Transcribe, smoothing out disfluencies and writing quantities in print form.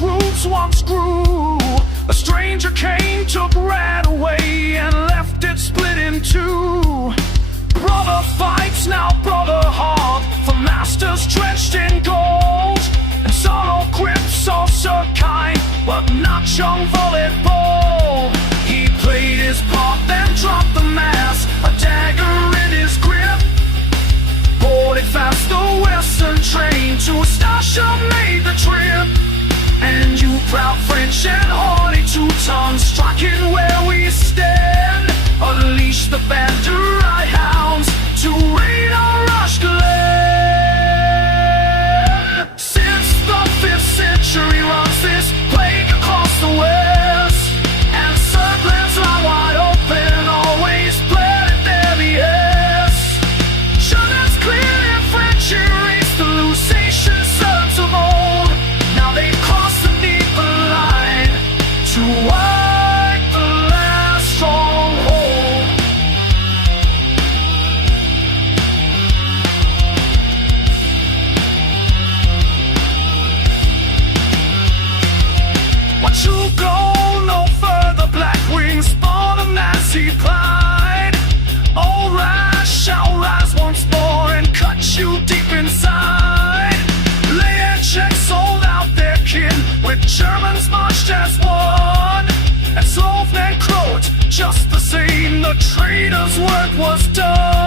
roots once grew. A stranger came, took Rad away, and left it split in two. Brother fights, now brother halt, for masters drenched in gold. And sorrow grips all Serbian, but not young Volad bold. He played his part, then dropped the mask, a dagger in his grip. Boarded fast the western train to Ustaša, made the trip. And you proud French and haughty Teutons, striking where we stand, unleash the banderai hounds to raid our Raška land. Since the 5th century runs this plague across the west, and Serbians are wide open, always bled at their behest. Shoulders cleared and French erased the Lusatian Serbs of old. Now they cross the Nikola line to wipe the last stronghold. But you go no further, black wings spawn of Nazi pride. Old Rash shall rise once more and cut you deep inside. Lay and check sold out their kin, with Germans marched as one. And Slovene Croat, just the same, the traitor's work was done.